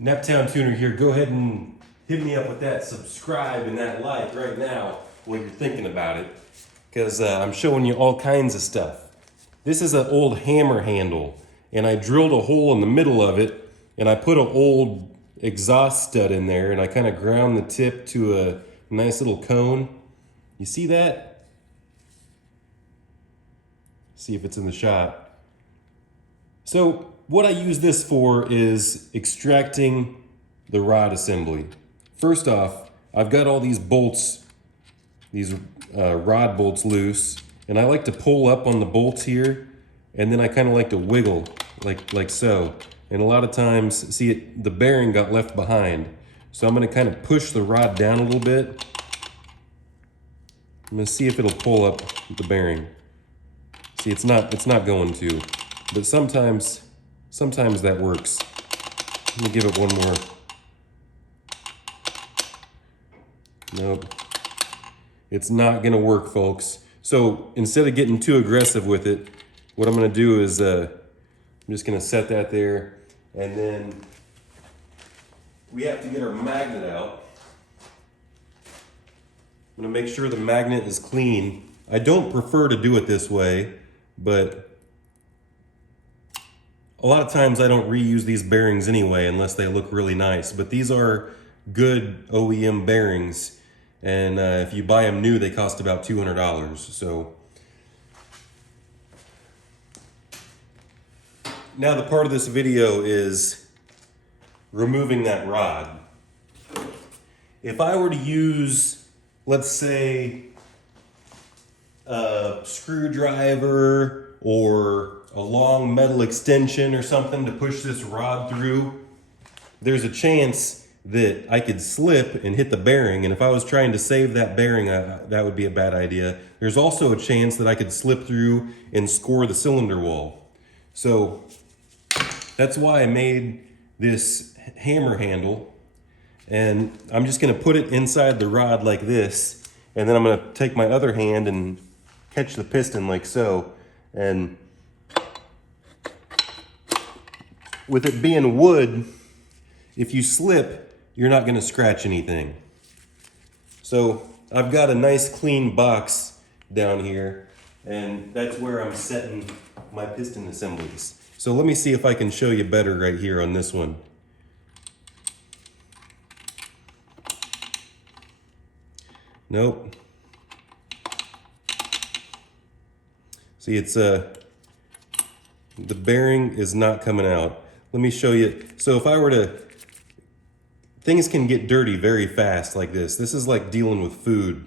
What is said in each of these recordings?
Naptown Tuner here. Go ahead and hit me up with that subscribe and that like right now while you're thinking about it, because I'm showing you all kinds of stuff. This is an old hammer handle, and I drilled a hole in the middle of it, and I put an old exhaust stud in there, and I kind of ground the tip to a nice little cone. You see that? See if it's in the shot. So what I use this for is extracting the rod assembly. First off, I've got all these bolts, these rod bolts loose, and I like to pull up on the bolts here, and then I kind of like to wiggle like so. And a lot of times, see it, the bearing got left behind. So I'm gonna kind of push the rod down a little bit. I'm gonna see if it'll pull up the bearing. See, it's not going to, but sometimes that works. Let me give it one more. Nope. It's not gonna work, folks. So instead of getting too aggressive with it, what I'm gonna do is I'm just gonna set that there, and then we have to get our magnet out. I'm gonna make sure the magnet is clean. I don't prefer to do it this way, but a lot of times I don't reuse these bearings anyway unless they look really nice. But these are good OEM bearings, and if you buy them new, they cost about $200. So now the part of this video is removing that rod. If I were to use, let's say, a screwdriver or a long metal extension or something to push this rod through, there's a chance that I could slip and hit the bearing, and if I was trying to save that bearing, that would be a bad idea. There's also a chance that I could slip through and score the cylinder wall. So that's why I made this hammer handle, and I'm just gonna put it inside the rod like this, and then I'm gonna take my other hand and catch the piston like so. And with it being wood, if you slip, you're not gonna scratch anything. So I've got a nice clean box down here, and that's where I'm setting my piston assemblies. So let me see if I can show you better right here on this one. Nope. See, it's the bearing is not coming out. Let me show you. So if I were to, things can get dirty very fast like this. This is like dealing with food.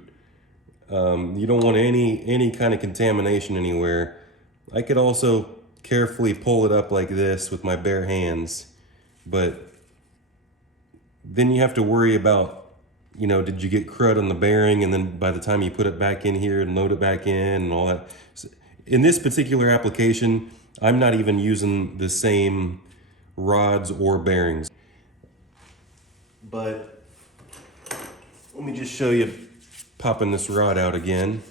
You don't want any kind of contamination anywhere. I could also carefully pull it up like this with my bare hands, but then you have to worry about, you know, did you get crud on the bearing, and then by the time you put it back in here and load it back in and all that. So in this particular application, I'm not even using the same rods or bearings. But let me just show you popping this rod out again.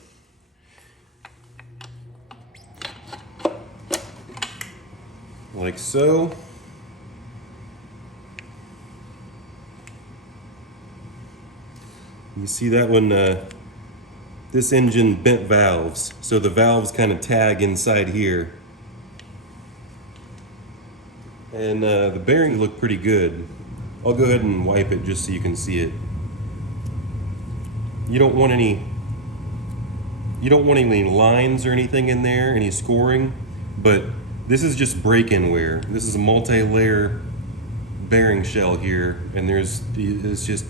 Like so. You see that one, this engine bent valves, so the valves kind of tag inside here. And the bearings look pretty good. I'll go ahead and wipe it just so you can see it. You don't want any lines or anything in there, any scoring, but this is just break-in wear. This is a multi-layer bearing shell here, and it's just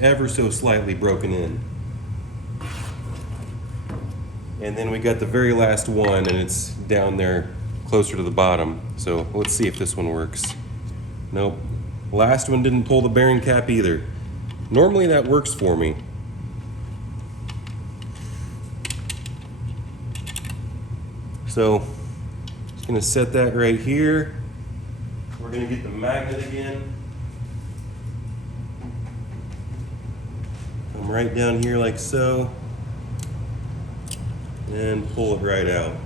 ever so slightly broken in. And then we got the very last one, and it's down there closer to the bottom. So let's see if this one works. Nope. Last one didn't pull the bearing cap either. Normally that works for me. So just gonna set that right here. We're gonna get the magnet again. Come right down here like so, and pull it right out.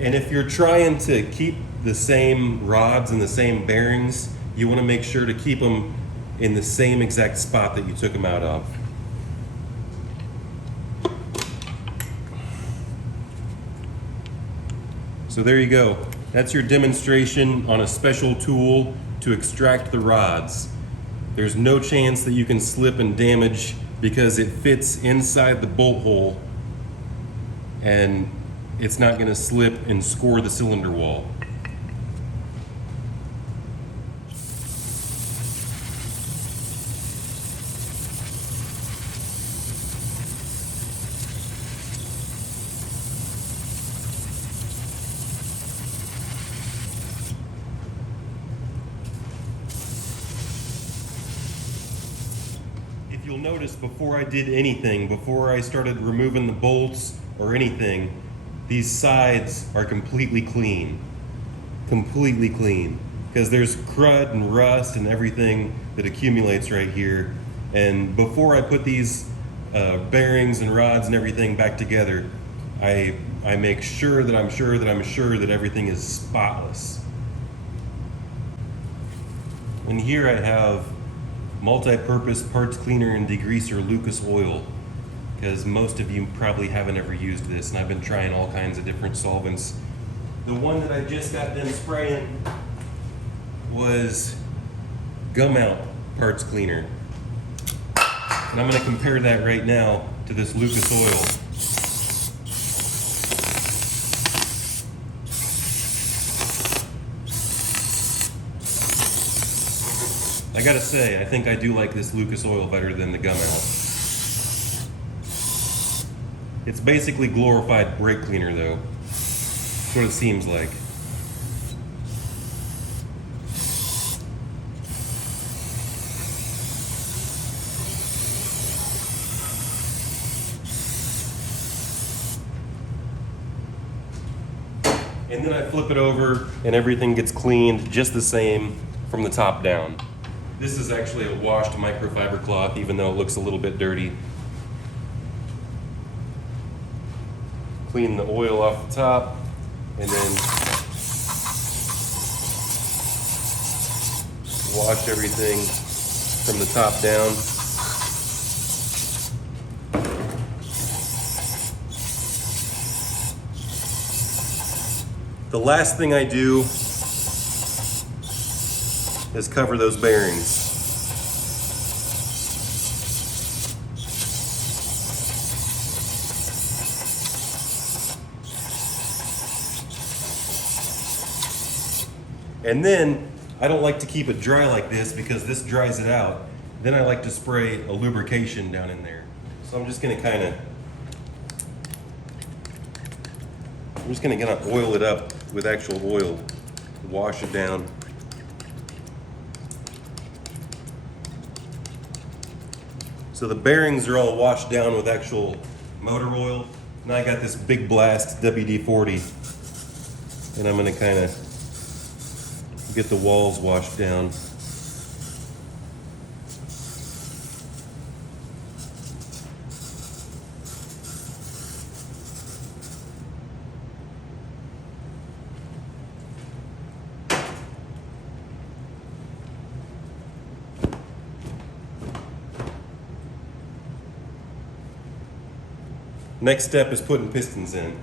And if you're trying to keep the same rods and the same bearings, you want to make sure to keep them in the same exact spot that you took them out of. So there you go. That's your demonstration on a special tool to extract the rods. There's no chance that you can slip and damage because it fits inside the bolt hole and it's not going to slip and score the cylinder wall. If you'll notice, before I did anything, before I started removing the bolts or anything, these sides are completely clean. Completely clean. Because there's crud and rust and everything that accumulates right here. And before I put these bearings and rods and everything back together, I make sure that I'm sure that everything is spotless. And here I have multi-purpose parts cleaner and degreaser Lucas oil, because most of you probably haven't ever used this, and I've been trying all kinds of different solvents. The one that I just got done spraying was gum out parts cleaner, and I'm going to compare that right now to this Lucas oil. I gotta say, I think I do like this Lucas oil better than the gum out. It's basically glorified brake cleaner though. That's what it seems like. And then I flip it over and everything gets cleaned just the same from the top down. This is actually a washed microfiber cloth, even though it looks a little bit dirty. Clean the oil off the top, and then wash everything from the top down. The last thing I do is cover those bearings. And then I don't like to keep it dry like this because this dries it out. Then I like to spray a lubrication down in there. So I'm just gonna oil it up with actual oil, wash it down. So the bearings are all washed down with actual motor oil. Now I got this Big Blast WD-40, and I'm gonna kind of get the walls washed down. Next step is putting pistons in.